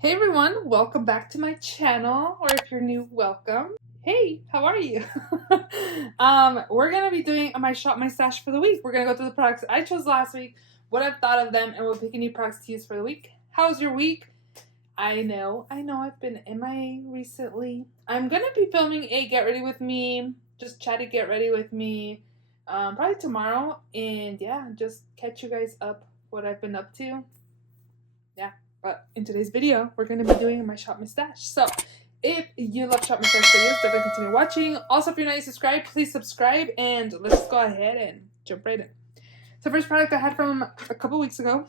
Hey everyone, welcome back to my channel, or if you're new, welcome. Hey, how are you? We're gonna be doing my shop, my stash for the week. We're gonna go through the products I chose last week, what I've thought of them, and we'll pick any products to use for the week. How's your week? I know, I've been MIA recently. I'm gonna be filming a get ready with me, just chatty get ready with me, probably tomorrow, and yeah, just catch you guys up what I've been up to. Yeah. But in today's video, we're going to be doing my Shop My Stash. So if you love Shop My Stash videos, definitely continue watching. Also, if you're not yet subscribed, please subscribe. And let's go ahead and jump right in. So first product I had from a couple weeks ago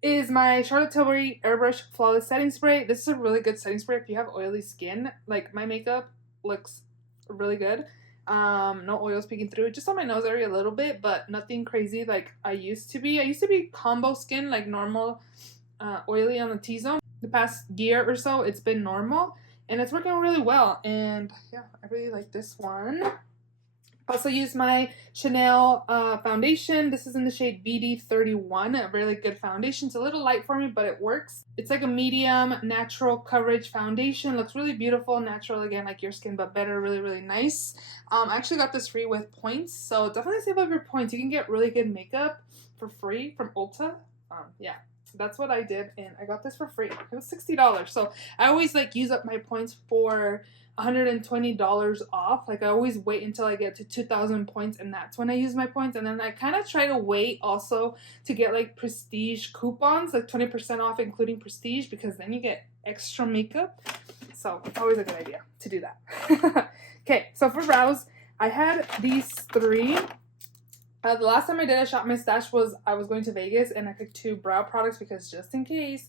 is my Charlotte Tilbury Airbrush Flawless Setting Spray. This is a really good setting spray if you have oily skin. Like, my makeup looks really good. No oils peeking through, just on my nose area a little bit, but nothing crazy like I used to be. I used to be combo skin, like normal oily on the T-zone. The past year or so, it's been normal, and it's working really well. And yeah, I really like this one. Also use my Chanel foundation. This is in the shade BD31, a really good foundation. It's a little light for me, but it works. It's like a medium natural coverage foundation. Looks really beautiful, natural again, like your skin, but better, really, really nice. I actually got this free with points, so definitely save up your points. You can get really good makeup for free from Ulta. Yeah. That's what I did, and I got this for free. It was $60. So I always like use up my points for $120 off. Like, I always wait until I get to 2,000 points, and that's when I use my points. And then I kind of try to wait also to get like prestige coupons, like 20% off including prestige, because then you get extra makeup. So always a good idea to do that. Okay, so for brows, I had these three. The last time I did a Shop My Stash was I was going to Vegas, and I picked 2 brow products because just in case.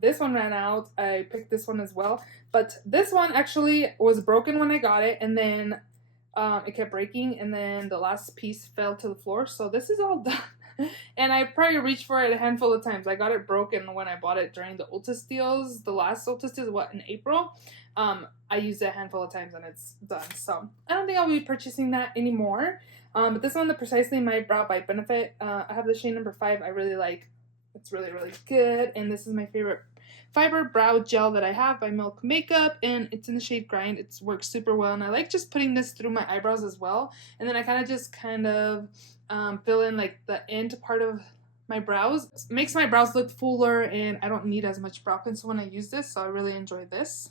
This one ran out. I picked this one as well. But this one actually was broken when I got it, and then it kept breaking, and then the last piece fell to the floor. So this is all done. And I probably reached for it a handful of times. I got it broken when I bought it during the Ulta steals. The last Ulta steals, in April? I used it a handful of times, and it's done. So I don't think I'll be purchasing that anymore. But this one, the Precisely My Brow by Benefit, I have the shade number 5. I really like. It's really, really good. And this is my favorite fiber brow gel that I have by Milk Makeup, and it's in the shade Grind. It works super well, and I like just putting this through my eyebrows as well. And then I kind of fill in like the end part of my brows. It makes my brows look fuller, and I don't need as much brow pencil when I use this, so I really enjoy this.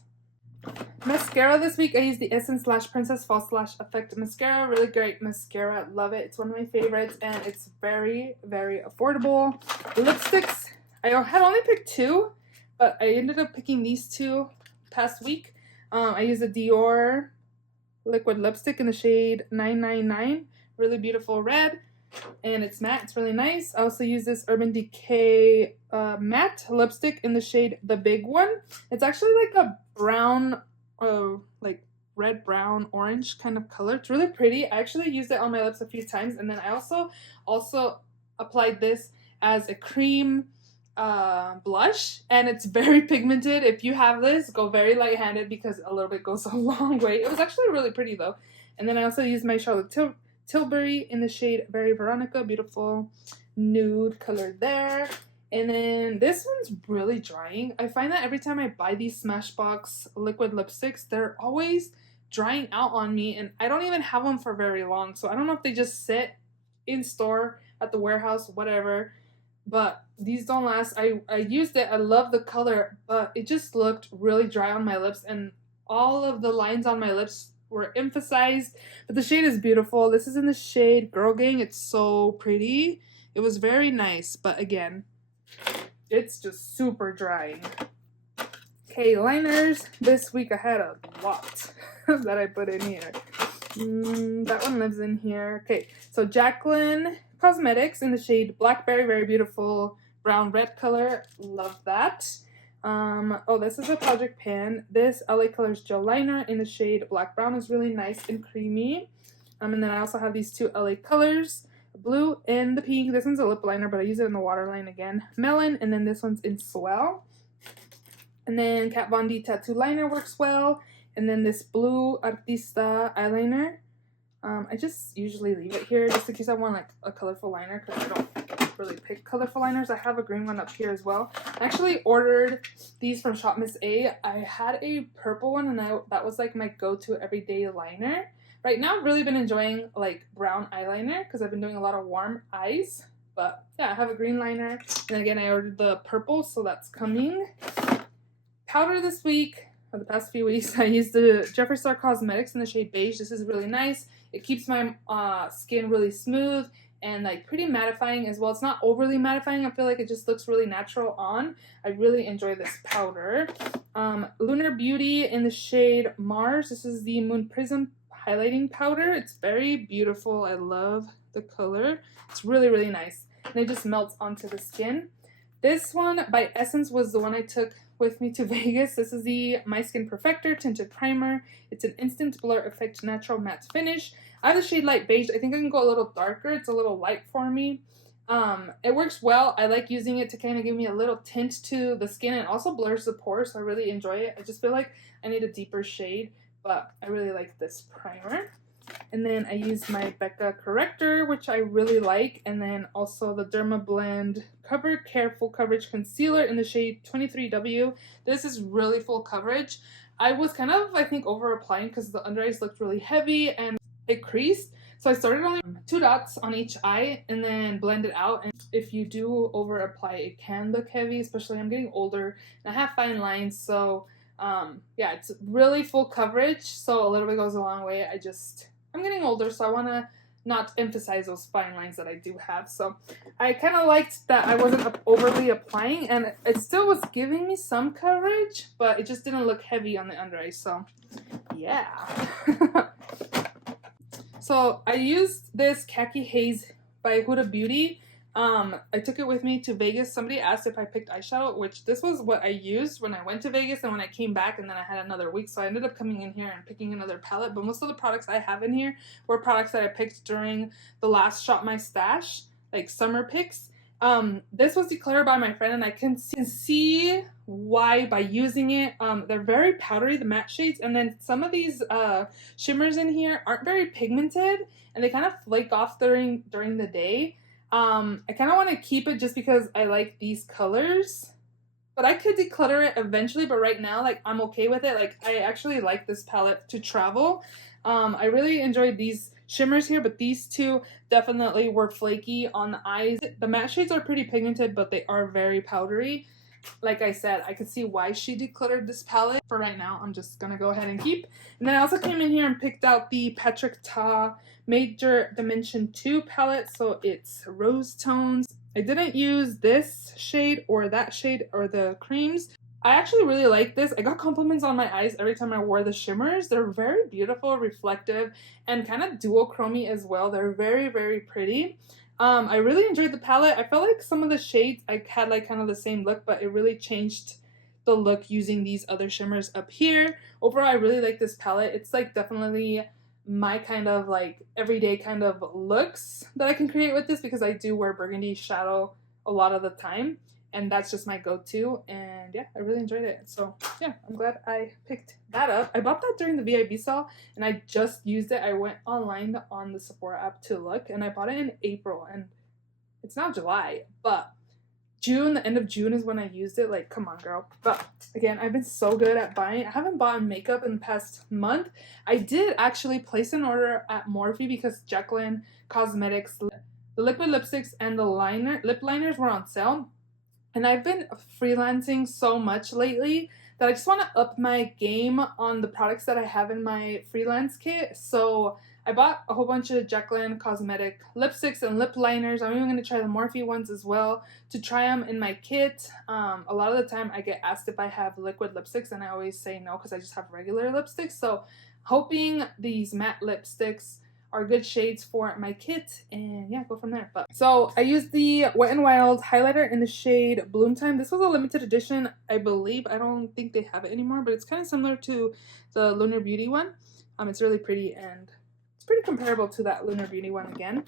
Mascara this week, I used the Essence Princess False Lash Effect Mascara. Really great mascara. Love it. It's one of my favorites, and it's very, very affordable. Lipsticks, I had only picked 2, but I ended up picking these 2 past week. I used a Dior liquid lipstick in the shade 999. Really beautiful red, and it's matte. It's really nice. I also use this Urban Decay matte lipstick in the shade The Big One. It's actually like a brown, like red, brown, orange kind of color. It's really pretty. I actually used it on my lips a few times, and then I also applied this as a cream blush, and it's very pigmented. If you have this, go very light-handed because a little bit goes a long way. It was actually really pretty though. And then I also used my Charlotte Tilbury in the shade Very Veronica. Beautiful nude color there. And then this one's really drying. I find that every time I buy these Smashbox liquid lipsticks, they're always drying out on me, and I don't even have them for very long. So I don't know if they just sit in store at the warehouse, whatever. But these don't last. I used it. I love the color, but it just looked really dry on my lips, and all of the lines on my lips were emphasized. But the shade is beautiful. This is in the shade Girl Gang. It's so pretty. It was very nice, but again, it's just super drying. Okay, liners. This week I had a lot that I put in here. That one lives in here. Okay, so Jaclyn Cosmetics in the shade Blackberry. Very beautiful brown red color. Love that. Oh, this is a Project Pan. This LA Colors gel liner in the shade Black Brown is really nice and creamy. And then I also have these 2 LA Colors, blue and the pink. This one's a lip liner, but I use it in the waterline again. Melon, and then this one's in Swell. And then Kat Von D Tattoo Liner works well. And then this blue Artista eyeliner. I just usually leave it here just in case I want like a colorful liner, because really pick colorful liners. I have a green one up here as well. I actually ordered these from Shop Miss A. I had a purple one, and that was like my go-to everyday liner. Right now, I've really been enjoying like brown eyeliner because I've been doing a lot of warm eyes. But yeah, I have a green liner. And again, I ordered the purple, so that's coming. Powder this week, or the past few weeks, I used the Jeffree Star Cosmetics in the shade Beige. This is really nice. It keeps my skin really smooth and like pretty mattifying as well. It's not overly mattifying. I feel like it just looks really natural on. I really enjoy this powder. Lunar Beauty in the shade Mars. This is the Moon Prism highlighting powder. It's very beautiful. I love the color. It's really, really nice. And it just melts onto the skin. This one by Essence was the one I took with me to Vegas. This is the My Skin Perfector Tinted Primer. It's an instant blur effect natural matte finish. I have the shade Light Beige. I think I can go a little darker. It's a little light for me. It works well. I like using it to kind of give me a little tint to the skin and also blurs the pores, so I really enjoy it. I just feel like I need a deeper shade, but I really like this primer. And then I use my Becca corrector, which I really like, and then also the Dermablend Cover Care Full Coverage Concealer in the shade 23W. This is really full coverage. I was kind of, I think, over applying because the under eyes looked really heavy and it creased. So I started only 2 dots on each eye and then blend it out. And if you do over apply, it can look heavy, especially I'm getting older and I have fine lines. So yeah, it's really full coverage. So a little bit goes a long way. I'm getting older, so I want to not emphasize those fine lines that I do have. So I kind of liked that I wasn't overly applying, and it still was giving me some coverage, but it just didn't look heavy on the under eye. So yeah. So I used this Khaki Haze by Huda Beauty. I took it with me to Vegas. Somebody asked if I picked eyeshadow, which this was what I used when I went to Vegas and when I came back, and then I had another week. So I ended up coming in here and picking another palette. But most of the products I have in here were products that I picked during the last Shop My Stash, like summer picks. This was declared by my friend, and I can see why by using it. They're very powdery, the matte shades, and then some of these shimmers in here aren't very pigmented, and they kind of flake off during the day. I kind of want to keep it just because I like these colors, but I could declutter it eventually, but right now, like, I'm okay with it. Like, I actually like this palette to travel. I really enjoyed these shimmers here, but these two definitely were flaky on the eyes. The matte shades are pretty pigmented, but they are very powdery. Like I said, I could see why she decluttered this palette. For right now, I'm just gonna go ahead and keep. And then I also came in here and picked out the Patrick Ta Major Dimension 2 palette. So it's rose tones. I didn't use this shade or that shade or the creams. I actually really like this. I got compliments on my eyes every time I wore the shimmers. They're very beautiful, reflective, and kind of duochromy as well. They're very, very pretty. I really enjoyed the palette. I felt like some of the shades I had like kind of the same look, but it really changed the look using these other shimmers up here. Overall, I really like this palette. It's like definitely my kind of like everyday kind of looks that I can create with this because I do wear burgundy shadow a lot of the time, and that's just my go-to. And yeah, I really enjoyed it. So yeah, I'm glad I picked that up. I bought that during the VIB sale and I just used it. I went online on the Sephora app to look, and I bought it in April, and it's now July, but June, the end of June is when I used it. Like, come on, girl. But again, I've been so good at buying. I haven't bought makeup in the past month. I did actually place an order at Morphe because Jacqueline Cosmetics, the liquid lipsticks and the lip liners were on sale. And I've been freelancing so much lately that I just want to up my game on the products that I have in my freelance kit. So I bought a whole bunch of Jacqueline Cosmetic lipsticks and lip liners. I'm even going to try the Morphe ones as well to try them in my kit. A lot of the time I get asked if I have liquid lipsticks, and I always say no because I just have regular lipsticks. So hoping these matte lipsticks are good shades for my kit, and yeah, go from there. But so I used the Wet n Wild highlighter in the shade Bloom Time. This was a limited edition, I believe. I don't think they have it anymore, but it's kind of similar to the Lunar Beauty one. It's really pretty, and it's pretty comparable to that Lunar Beauty one again.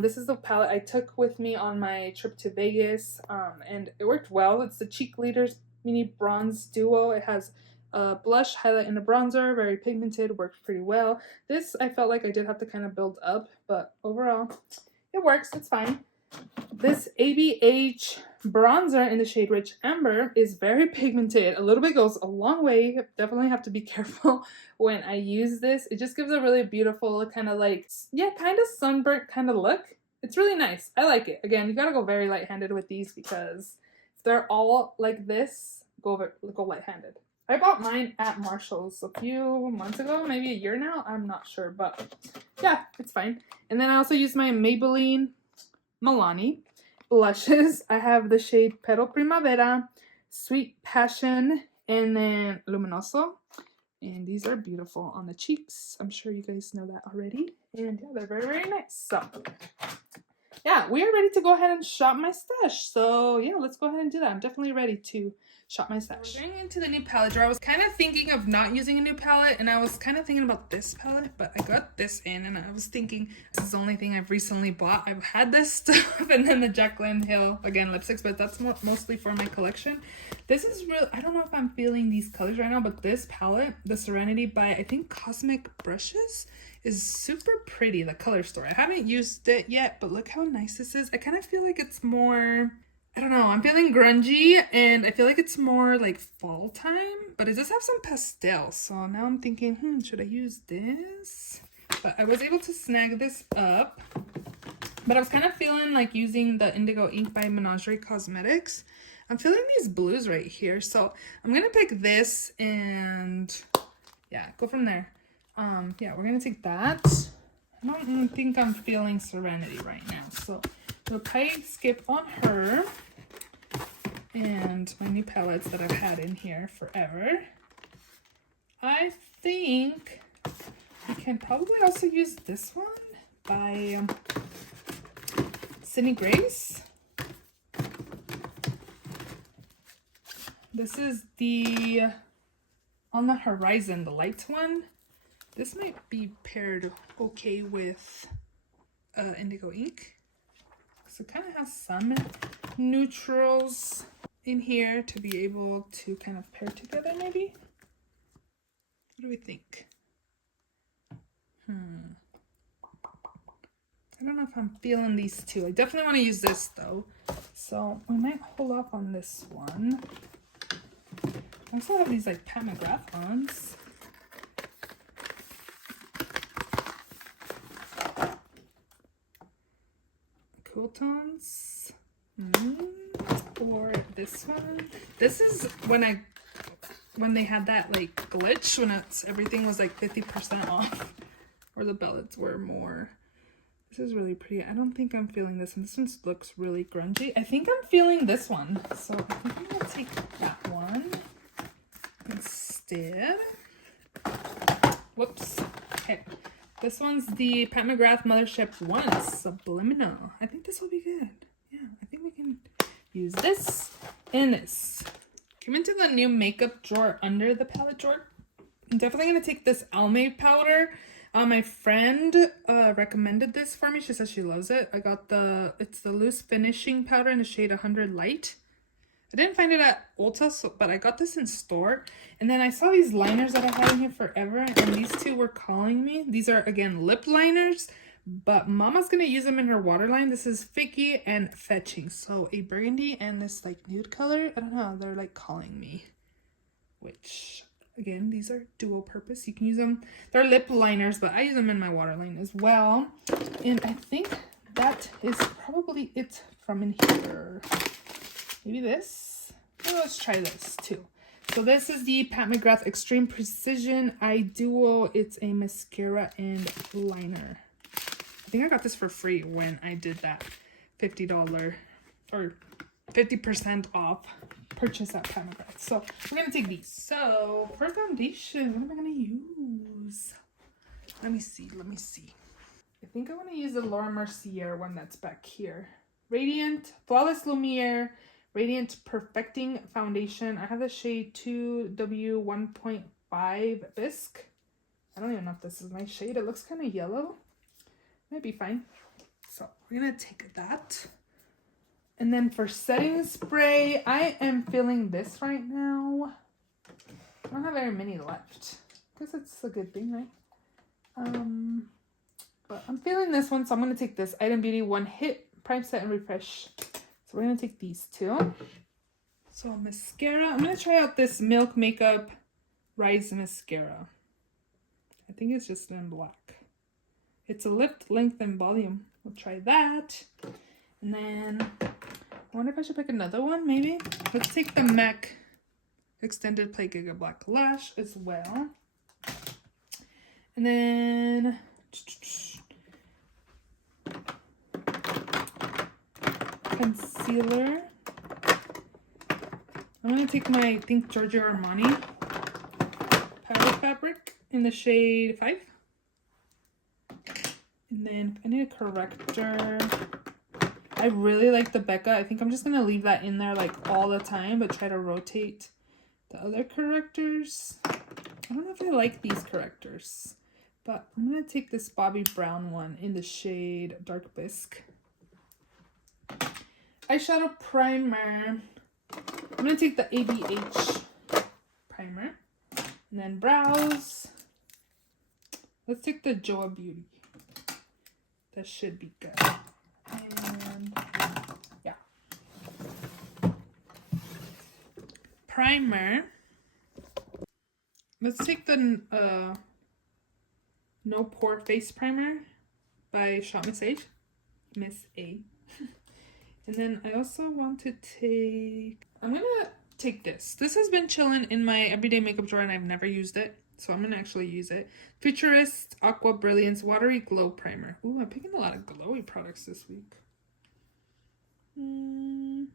This is the palette I took with me on my trip to Vegas, and it worked well. It's the Cheek Leaders Mini Bronze Duo. It has a blush, highlight, and a bronzer. Very pigmented, worked pretty well. This I felt like I did have to kind of build up, but overall, it works. It's fine. This ABH bronzer in the shade Rich Amber is very pigmented. A little bit goes a long way. Definitely have to be careful when I use this. It just gives a really beautiful kind of like, yeah, kind of sunburnt kind of look. It's really nice. I like it. Again, you gotta go very light-handed with these because if they're all like this, go light-handed. I bought mine at Marshall's a few months ago, maybe a year now. I'm not sure, but yeah, it's fine. And then I also use my Maybelline Milani blushes. I have the shade Pero Primavera, Sweet Passion, and then Luminoso. And these are beautiful on the cheeks. I'm sure you guys know that already. And yeah, they're very, very nice. So yeah, we are ready to go ahead and shop my stash. So yeah, let's go ahead and do that. I'm definitely ready to shop my stash. We're going into the new palette drawer. I was kind of thinking of not using a new palette, and I was kind of thinking about this palette, but I got this in, and I was thinking this is the only thing I've recently bought. I've had this stuff, and then the Jaclyn Hill, again, lipsticks, but that's mostly for my collection. This is real. I don't know if I'm feeling these colors right now, but this palette, the Serenity by, I think, Cosmic Brushes, is super pretty, the color story. I haven't used it yet, but look how nice this is. I kind of feel like it's more, I don't know, I'm feeling grungy, and I feel like it's more like fall time, but it does have some pastel. So now I'm thinking, should I use this? But I was able to snag this up, but I was kind of feeling like using the Indigo Ink by Menagerie Cosmetics. I'm feeling these blues right here, so I'm gonna pick this and yeah, go from there. Yeah, we're gonna take that. I don't think I'm feeling Serenity right now, so we'll probably skip on her and my new palettes that I've had in here forever. I think we can probably also use this one by Sydney Grace. This is the On the Horizon, the light one. This might be paired okay with Indigo Ink. So it kind of has some neutrals in here to be able to kind of pair together maybe. What do we think? I don't know if I'm feeling these two. I definitely want to use this though. So we might hold off on this one. I also have these like Pat McGrath ones. Cool tones. Or this one. This is when they had that like glitch when everything was like 50% off, or the palettes were more. This is really pretty. I don't think I'm feeling this one. This one looks really grungy. I think I'm feeling this one, so I think I'm gonna take that one instead. Whoops. Okay. This one's the Pat McGrath Mothership 1 Subliminal. I think this will be good. Yeah, I think we can use this and this. Came into the new makeup drawer under the palette drawer. I'm definitely going to take this Almay powder. My friend recommended this for me. She says she loves it. I got it's the loose finishing powder in the shade 100 Light. I didn't find it at Ulta, but I got this in store. And then I saw these liners that I had in here forever, and these two were calling me. These are, again, lip liners, but Mama's going to use them in her waterline. This is Ficky and Fetching. So a burgundy and this like nude color. I don't know. They're like calling me, which, again, these are dual purpose. You can use them. They're lip liners, but I use them in my waterline as well. And I think that is probably it from in here. Maybe this. Maybe let's try this too. So this is the Pat McGrath Extreme Precision Eye Duo. It's a mascara and liner. I think I got this for free when I did that $50 or 50% off purchase at Pat McGrath. So we're gonna take these. So for foundation, what am I gonna use? Let me see. I think I want to use the Laura Mercier one that's back here. Radiant Flawless Lumiere Radiant Perfecting Foundation. I have the shade 2W 1.5 Bisque. I don't even know if this is my shade. It looks kind of yellow. Might be fine. So we're going to take that. And then for setting spray, I am feeling this right now. I don't have very many left. I guess it's a good thing, right? But I'm feeling this one, so I'm going to take this Item Beauty One Hit Prime, Set, and Refresh. So we're going to take these two. So mascara. I'm going to try out this Milk Makeup Rise Mascara. I think it's just in black. It's a lift, length, and volume. We'll try that. And then I wonder if I should pick another one, maybe. Let's take the MAC Extended Play Giga Black Lash as well. And then concealer. I'm going to take my, I think, Giorgio Armani Powder Fabric in the shade 5. And then I need a corrector. I really like the Becca. I think I'm just going to leave that in there like all the time, but try to rotate the other correctors. I don't know if I like these correctors, but I'm going to take this Bobbi Brown one in the shade Dark Bisque. Eyeshadow primer. I'm going to take the ABH primer. And then brows. Let's take the Joa Beauty. That should be good. And yeah. Primer. Let's take the No Pore Face Primer by Shop Miss A. Miss A. And then I also want to take... I'm going to take this. This has been chilling in my everyday makeup drawer and I've never used it. So I'm going to actually use it. Futurist Aqua Brilliance Watery Glow Primer. Ooh, I'm picking a lot of glowy products this week. I'm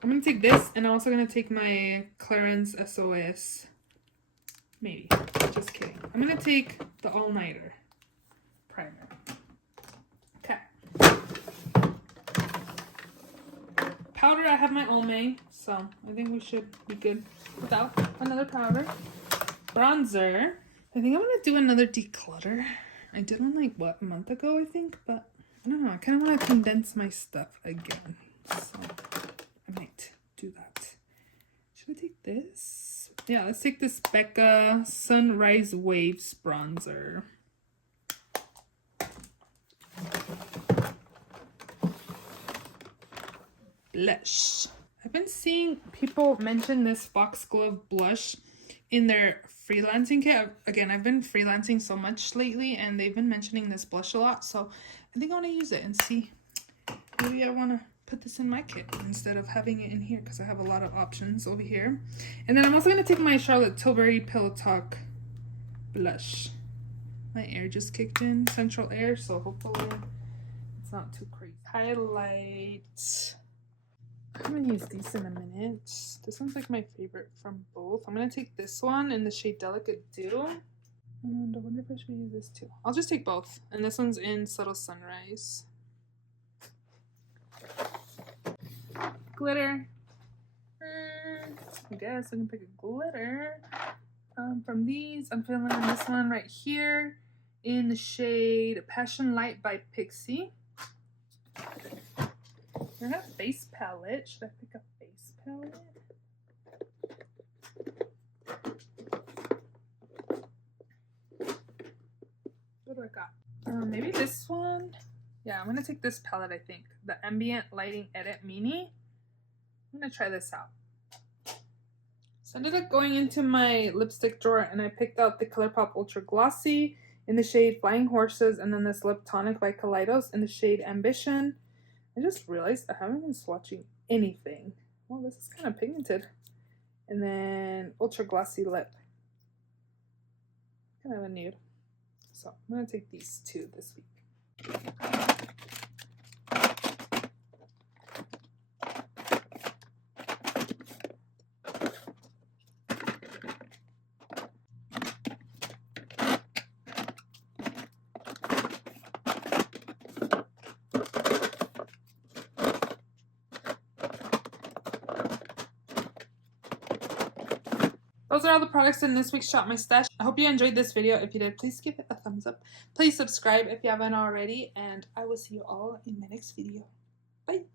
going to take this, and I'm also going to take my Clarins SOS. Maybe. Just kidding. I'm going to take the All Nighter primer. Okay. Powder, I have my Olme, so I think we should be good without another powder. Bronzer. I think I'm going to do another declutter. I did one like, what, a month ago, I think? But I don't know. I kind of want to condense my stuff again. So I might do that. Should I take this? Yeah, let's take this Becca Sunrise Waves bronzer. Blush. I've been seeing people mention this Foxglove blush in their freelancing kit. Again, I've been freelancing so much lately and they've been mentioning this blush a lot. So I think I want to use it and see. Maybe I want to put this in my kit instead of having it in here because I have a lot of options over here. And then I'm also going to take my Charlotte Tilbury Pillow Talk blush. My air just kicked in, central air, so hopefully it's not too crazy. Highlight. I'm going to use these in a minute. This one's like my favorite from both. I'm going to take this one in the shade Delicate Dew. And I wonder if I should use this too. I'll just take both. And this one's in Subtle Sunrise. Glitter. I guess I can pick a glitter. From these, I'm feeling this one right here in the shade Passion Light by Pixie. I have a face palette. Should I pick a face palette? What do I got? Maybe this one. Yeah, I'm gonna take this palette. I think the Ambient Lighting Edit Mini. I'm gonna try this out. So I ended up going into my lipstick drawer and I picked out the ColourPop Ultra Glossy in the shade Flying Horses, and then this Lip Tonic by Kaleidos in the shade Ambition. I just realized I haven't been swatching anything. Well, this is kind of pigmented. And then Ultra Glossy Lip. Kind of a nude. So I'm going to take these two this week. Those are all the products in this week's Shop My Stash. I hope you enjoyed this video. If you did, please give it a thumbs up. Please subscribe if you haven't already. And I will see you all in my next video. Bye.